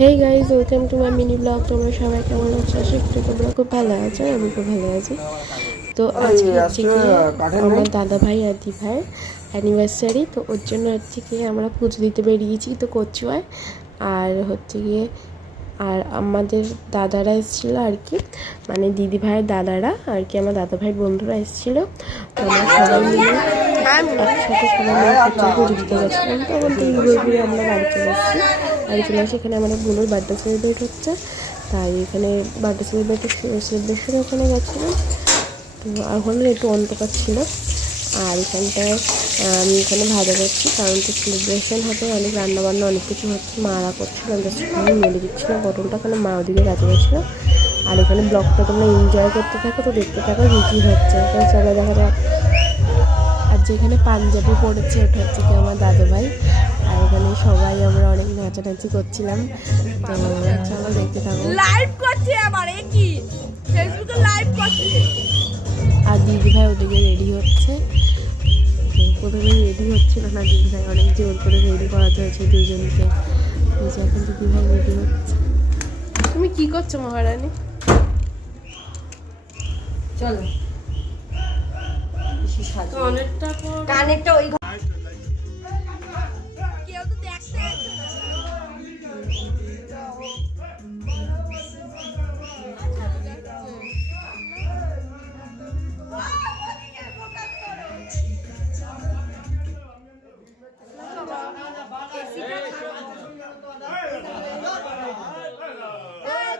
Hey guys, welcome to my mini blog. তোমরা সবাই কেমন আছো? আশা করি তোমরা খুব ভালো আছো, আমি খুব ভালো আছি। তো আজকে হচ্ছে কি আমার দাদা ভাই আর দি ভাইয়ের অ্যানিভার্সারি, তো ওর জন্য হচ্ছে কি আমরা পুজো দিতে বেরিয়েছি তো কচুয়ায়। আর হচ্ছে গিয়ে আর আমাদের দাদারা এসেছিলো আর কি, মানে দিদি ভাইয়ের দাদারা আর কি, আমার দাদা ভাইয়ের বন্ধুরা এসেছিলো। তো আমরা সবাই মিলে একসাথে সবাই মিলে কচুয়া পুজো দিতে গেছিলাম। তো ওখান থেকে ঘুরে আমরা বাড়ি চলে এসেছি। বাড়ি চলে আসি, এখানে আমাদের বোনের বার্থডে সেলিব্রেট হচ্ছে, তাই এখানে বার্থডে সেলিব্রেশন ওখানে গেছিলাম। তো ওখানে একটু অন্ধকার ছিল, আর এখানটায় আমি এখানে ভাজা করছি, কারণ তো সেলিব্রেশন হবে, অনেক রান্নাবান্না অনেক কিছু হচ্ছে, মারা করছিল। আমি জাস্ট ওখানে মেলে দিচ্ছিলাম পটলটা, ওখানে মা ওদিকে কাজে গেছিলো। আর এখানে ব্লগটা তোমরা এনজয় করতে থাকো, তো দেখতে থাকো রুচি হচ্ছে চলো দেখা যাক। আর যেখানে পাঞ্জাবি পড়েছে ওটা হচ্ছে কি আমার দাদা ভাই। আর এখানে সবাই আমরা অনেক নাচানাচি করছিলাম, তো চলো দেখতে থাকো। লাইভ করছে আমার কি ফেসবুকে লাইভ করছে। আর দিদি ভাই ওদিকে রেডি হচ্ছে, প্রথমে রেডি হচ্ছিল না, দিদি ভাই অনেক জোর করে রেডি করাতে হয়েছে দুজনকে। এখন দিদি ভাই রেডি হচ্ছে। তুমি কি করছো মহারানী? চলো অনেকটা কানেরটা ওই কেউ তো দেখতে আসছে না।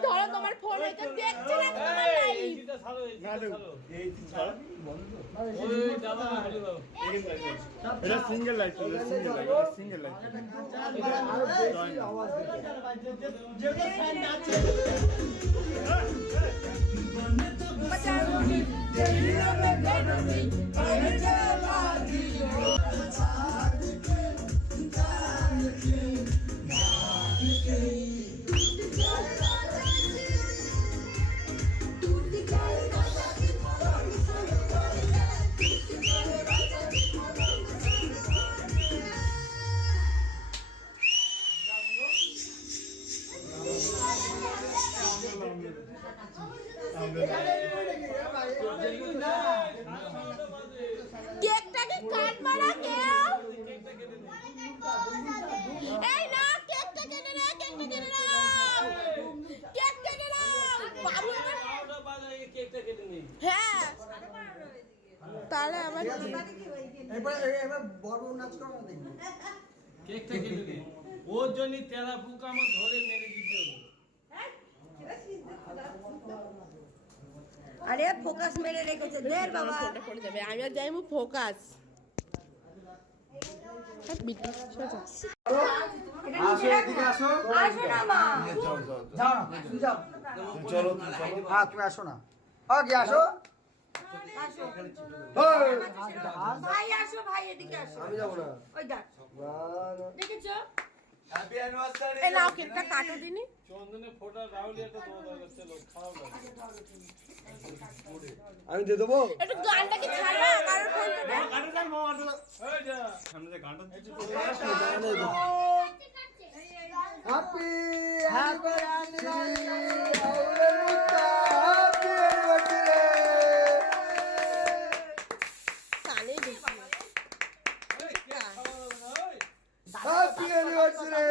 ধরো তোমার ফোন হয়তো দেখছে না তোমার লাইভ। এটা সিঙ্গেল লাইট চলে, সিঙ্গেল লাইট কেকটাকে কাটবা না কেউ? এই না, কেকটা কেটে নাও, কেকটা কেটে নাও, কেক কেটে নাও বাবু। হ্যাঁ তাহলে আবার এবার বড় নাচ করো না, দেখি কেকটা কেটে নে। ওর জন্য তেলা ফুক আমার ধরে মেরে দিতে হবে। আরে ফোকাস মেরে রেখেছে দের বাবা, ফোনটা পড়ে যাবে। আমি আর যাইমু ফোকাস। আসো এদিকে আসো। আসো না মা, যাও না, তুমি যাও। চলো হ্যাঁ তুমি আসো না, আগে আসো। ভাই আসো, ভাই এদিকে আসো। আমি যাবো না। ওই দেখ দেখেছো? Happy anniversary. এই নাও কেকটা কাটো দিনি। চন্দনে ফোটা রাউলিয়াটা তোমার কাছে চলো খাও না। আমি দিয়ে দেবো। একটু গানটা কি ছাড়বা, কারোর ফোনটা দে। গাড়ি যান মামা গাড়ি এই যা সামনে যে গানটা দিতে তো হ্যাপি অ্যানিভার্সারি আউলে মুক্তা, হ্যাপি অ্যানিভার্সারি। কানে দিছি। Happy anniversary.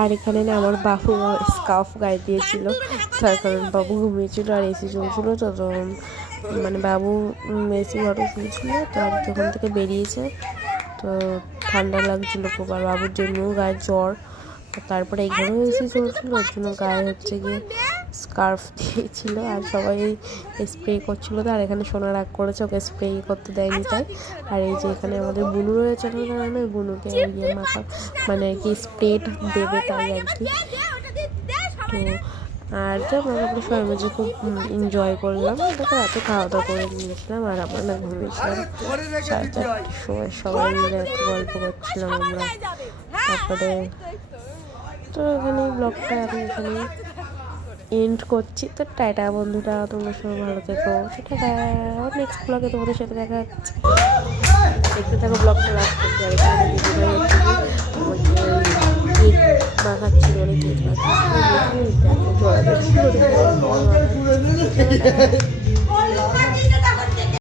আর এখানে না আমার বাবু স্কার্ফ গায়ে দিয়েছিল, তার কারণ বাবু ঘুমিয়েছিল আর এসি চলছিল। তো মানে বাবু এসি ঘরে শুয়েছিল, তো আর যখন থেকে বেরিয়েছে তো ঠান্ডা লাগছিল খুব, আর বাবুর জন্যও গায়ে জ্বর। তারপরে এখানেও এসি চলছিল, ওর জন্য গায়ে হচ্ছে গিয়ে স্কার্ফ দিয়েছিল, আর সবাই স্প্রে করছিল। তো আর এখানে সোনা রাগ করেছে, ওকে স্প্রে করতে দেয়নি তাই। আর এই যে এখানে আমাদের বুনু রয়েছে, ওই বুনুকে ইয়ে মাথা মানে আর কি স্প্রে দেবে তাই আর কি। তো আর যাক আমরা সবাই মিলে খুব এনজয় করলাম। তারপর রাতে খাওয়া দাওয়া করে নিয়েছিলাম, আর আমরা না ঘুমিয়েছিলাম 4:30টার সময়। সবাই মিলে এত গল্প করছিলাম আমরা। তারপরে তো এখানে ব্লগটা আমি এখানে এন্ড করছি। তো টাটা বন্ধুরা, তোমরা সবাই ভালো থেকো। টাটা, নেক্সট ব্লগে তোমাদের সাথে দেখা হচ্ছে। দেখতে থাকো ব্লগটা লাস্ট করতে। চড়া খাচ্ছি মানে কেক খাচ্ছি